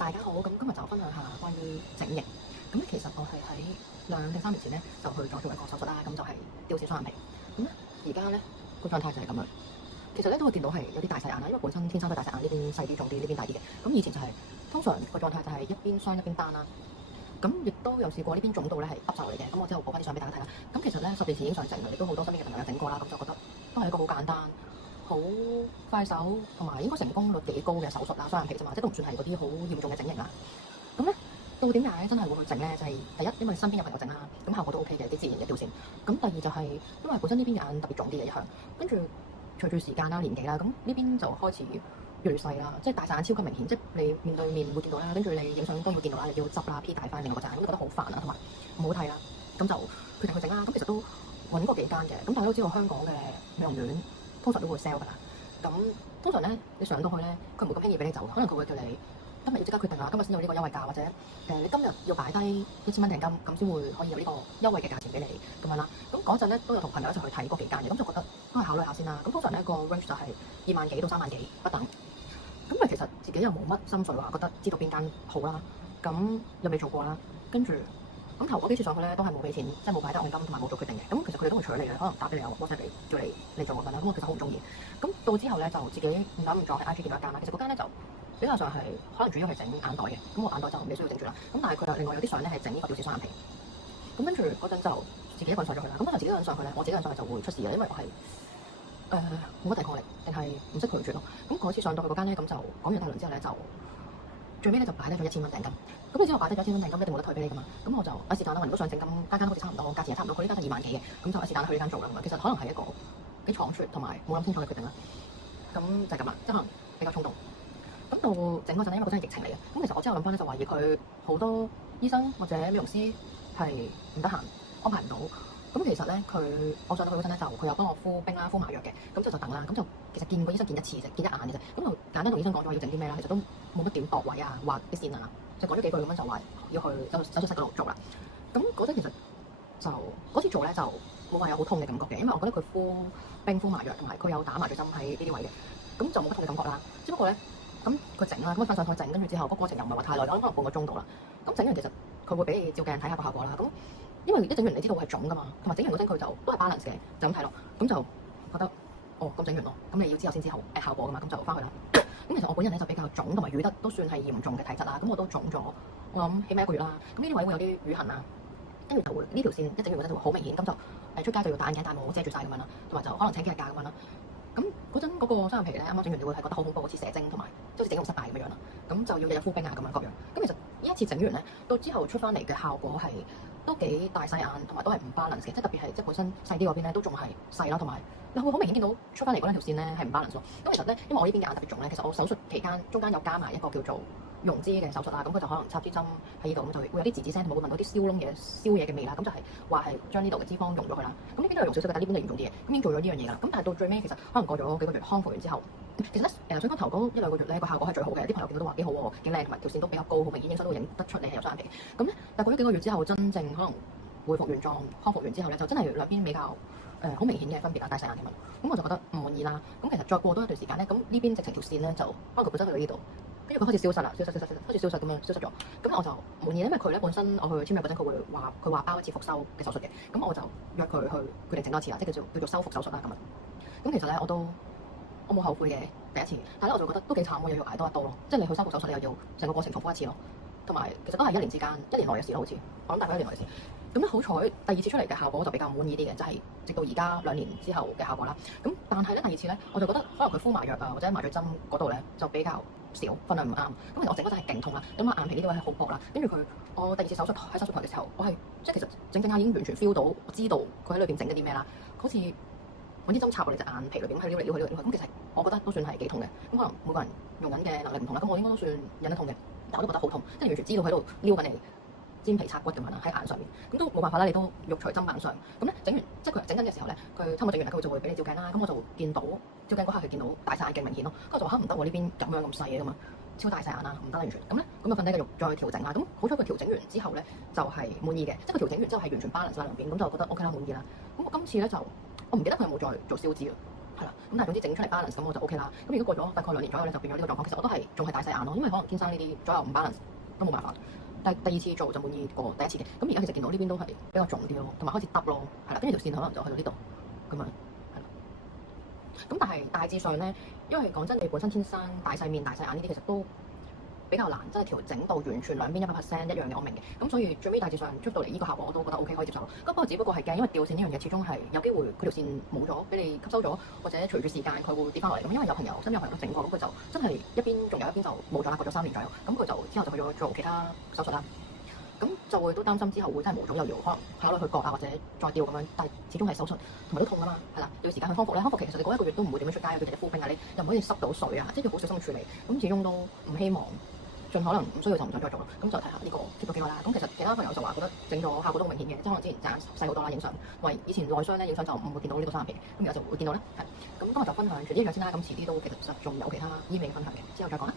大家好，咁今日就分享下關於整形。咁其實我係喺2定3年前咧就去咗做一個手術啦，咁就係吊小雙眼皮。咁咧而家咧個狀態就係咁樣。其實咧都會見到係有啲大細眼啦，因為本身天生都大細眼，呢邊細啲重啲，呢邊大啲嘅。咁以前就係通常個狀態就係一邊雙一邊單啦。咁亦都有試過呢邊腫到咧係凹晒嚟嘅。咁我之後補翻啲相俾大家睇啦。咁其實咧10年前已經想整嘅，亦都好多身邊嘅朋友有整過啦。咁就覺得都係一個好簡單、好快手同埋應該成功率幾高嘅手術啦，雙眼皮啫嘛，即係都唔算係嗰啲好嚴重嘅整形啦。咁咧到點解真係會去整咧？就係第一，因為身邊有朋友整啦，咁效果都 OK 嘅，啲自然嘅吊線。咁第二就係因為本身呢邊眼特別腫啲嘅一向，跟住隨住時間啦、年紀啦，咁呢邊就開始越嚟越細啦，即係大細眼超級明顯，即係你面對面會見到啦，跟住你影相都會見到啦，你要執啦、P 大翻另外個隻眼，咁覺得好煩啊，同埋唔好睇啦，咁就決定去整啦。咁其實都揾過幾間嘅，咁大家都知道香港嘅美容院通常都會 sell 㗎啦。咁通常咧，你上到去咧，佢唔會咁輕易俾你走，可能佢會叫你今日要即刻決定啦，今日先有呢個優惠價，或者你今日要擺低1000蚊訂金，咁先會可以有呢個優惠嘅價錢俾你咁樣啦。咁嗰陣咧都有同朋友一齊去睇過幾間嘅，咁就覺得都係考慮下先啦。咁通常咧個 range 就係2萬幾到3萬幾不等。咁咪其實自己又冇乜心水話，覺得知道邊間好啦，咁又未做過啦，跟住咁頭嗰幾次上去咧都係冇俾錢，即係冇擺低按金同埋冇做決定嘅。咁其實佢哋都會取你嘅，可能打俾你啊 WhatsApp 你叫你做咁樣啦。咁我其實好唔中意。咁到之後咧就自己唔敢唔再喺 IG 見到一間啦。其實嗰間咧就比較上係可能主要係整眼袋嘅，咁我眼袋就未需要整住啦。咁但係佢就另外有啲相咧係整呢個吊小雙眼皮。咁跟住嗰陣就自己一個人上咗去啦。咁通常自己一個人上去咧，我自己一個人上去就會出事嘅，因為我係冇乜抵抗力，定係唔識拒絕咯。咁嗰次上到去嗰間咧，咁就講完大輪之後咧，就最尾咧就擺低咗1000蚊訂金。咁你之後擺低咗1000蚊訂金，一定冇得退俾你噶嘛。咁我就是但啦，如果想整金，間好似差唔多，價錢係差唔多，佢呢間就2萬幾嘅，咁就是但去呢間做啦。其實可能係一個幾倉促同埋冇諗清楚嘅決定啦。咁就係咁啦，即係可能比較衝動。咁到整嗰陣咧，因為嗰陣係疫情嚟嘅，咁其實我之後諗翻咧就懷疑佢好多醫生或者美容師係唔得閒安排唔到。咁其實咧我上到去嗰陣咧就佢有幫我敷冰啦、敷麻藥嘅，咁就等啦。咁就其實見個醫生見一次啫，見一眼嘅啫。咁就簡單同醫生講咗要整啲咩啦，其實都冇乜點度位啊、畫啲線啊，就講咗幾句咁樣就話要去手術室嗰度做啦。咁嗰陣其實就嗰次做咧就冇話有好痛嘅感覺嘅，因為我覺得佢敷冰、敷麻藥同埋佢有打麻醉針喺呢啲位嘅，咁就冇乜痛嘅感覺啦。只不過咧咁佢整啦，咁瞓上台整，跟住之後個過程又唔係話太耐，可能半個鐘度啦。咁整完其實佢會俾你照鏡睇下個效果啦。咁因為一整完你知道係腫噶嘛，同埋整完嗰陣佢就都係 balance 嘅，就咁睇落，咁就覺得哦咁整完咯，咁你要之後先知效果噶嘛，咁就翻去啦。咁其實我本人咧就比較腫同埋瘀得都算係嚴重嘅體質啦，咁我都腫咗，我諗起碼1個月啦。咁呢啲位會有啲瘀痕啊，跟住就會呢條線一整完嗰陣就會好明顯，咁就出街就要戴眼鏡戴帽遮住晒咁樣啦，同埋就可能請幾日假咁樣啦。咁嗰陣嗰個雙眼皮咧啱啱整完，你會係覺得好恐怖，好似蛇精同埋即係好似整容失敗咁樣啦。咁就要日日敷冰啊咁樣各樣。咁其實呢一次整完咧，到之後出翻嚟嘅效果係都幾大細眼，同埋都係唔 balance 嘅，即係特別係即係本身細啲嗰邊咧都仲係細啦，同埋你會好明顯見到出翻嚟嗰兩條線咧係唔 balance 咯。咁其實咧，因為我呢邊嘅眼特別腫咧，其實我手術期間中間有加埋一個叫做溶脂嘅手術啦，咁佢就可能插支針喺呢度，咁就會有啲吱吱聲，同埋會聞到啲燒嘢嘅味啦。咁就係話係將呢度嘅脂肪溶咗佢啦。咁呢邊都係溶少少嘅，但係呢邊就嚴重啲嘅。咁已經做咗呢樣嘢啦。咁但係到最尾其實可能過咗幾個月康復完之後，其實咧想講頭嗰1-2個月咧個效果係最好嘅，啲朋友見到都話幾好喎，幾靚，同埋條線都比較高，好明顯影相都會影得出你係有雙眼皮。咁咧，但係過咗幾個月之後，真正可能恢復原狀、康復完之後咧，就真係兩邊比較好明顯嘅分別啦，大細眼咁樣。咁我就覺得唔滿意啦。咁其實再過多一段時間咧，咁呢邊直情條線咧就可能佢本身去到呢度，跟住佢開始消失啦，消失，開始消失咁樣消失咗。咁我就唔滿意，因為佢咧本身我去簽約嗰陣，佢話包一次復修嘅手術嘅。咁我就約佢去決定整多次啦，即係叫做修復手術啦咁樣。咁其實咧我冇後悔嘅第一次，但係咧我就覺得都幾慘喎，又要捱多一刀咯。即係你去修復手術，你又要成個過程重複一次咯。同埋其實都係1年之間，1年內嘅事咯，好似我諗大概1年內嘅事。咁咧好彩第2次出嚟嘅效果就比較滿意啲嘅，就係直到而家2年之後嘅效果啦。咁但係咧第2次咧，我就覺得可能佢敷麻藥啊或者麻醉針嗰度咧就比較少，分量唔啱。咁其實我整嗰陣係勁痛啦，咁我眼皮呢啲位係好薄啦，跟住我第2次手術喺手術台嘅時候，我係即係其實整下已經完全 feel 到，我知道佢喺裏邊整緊啲咩啦，好似揾啲針插落嚟隻眼皮裏邊，喺撩嚟撩去。咁其實我覺得都算係幾痛嘅。咁可能每個人用緊嘅能力唔同啦，咁我應該都算忍得痛嘅，但我都覺得好痛，即係完全知道喺度撩緊你煎皮拆骨咁樣啦，喺眼上面，咁都冇辦法啦，你都肉隨砧板上。咁咧整完，即係佢整緊嘅時候咧，佢差唔多整完啦，佢就會俾你照鏡啦。咁我就見到照鏡嗰刻係見到大細眼勁明顯咯。咁我就話唔得喎，呢邊咁樣咁細嘅嘛，超大細眼啊，唔得完全。咁咧咁就瞓低繼續再調整啦。咁好彩佢調整完之後咧就係滿意嘅，即係佢調整完之後係完全 balance 晒兩邊，咁就覺得 OK 啦，滿意啦。咁我今次咧就我唔記得佢有冇再做消脂啊。係啦。咁但係總之整出嚟 balance 咁我就 OK 啦。咁如果過咗大概2年左右咧，就變咗呢個狀況。其實我都係仲係大細眼咯，因為可能天生呢啲左右唔 balance 都冇辦法。但係第二次做就滿意過第一次嘅。咁而家其實見到呢邊都係比較重啲咯，同埋開始耷咯，係啦，跟住條線可能就去到呢度咁樣，係啦。咁但係大致上咧，因為講真，你本身天生大細面、大細眼呢啲其實都比較難，真係調整到完全兩邊100% 一樣嘅，我明嘅。咁所以最尾大致上出到嚟呢個效果我都覺得 OK 可以接受。咁不過只不過係驚，因為吊線呢樣嘢始終係有機會佢條線冇咗，俾你吸收咗，或者隨住時間佢會跌翻落嚟。咁因為身邊有朋友都整過，咁佢就真係一邊仲有一邊就冇咗啦，過咗3年左右。咁佢就之後就去咗做其他手術啦。咁就會都擔心之後會真係冇咗，又要可能考慮去割啊，或者再吊咁樣。但係始終係手術，同埋都痛㗎嘛，係啦，要時間去康復咧。康復其實你嗰1個月都唔會點樣出街，佢哋敷冰啊，你又唔可以濕到水啊，即係要好小心去處理。咁始終都唔希望，盡可能唔需要就唔想再做咯。咁就睇下呢個 keep 到幾耐啦。咁其實其他朋友就話覺得整咗效果都好明顯嘅，即係可能之前隻眼細好多啦，影相。因為以前內雙咧影相就唔會見到呢個雙眼皮，咁而家就會見到咧。係咁今日就分享住呢樣先啦。咁遲啲都其實仲有其他醫美分享嘅，之後再講啦。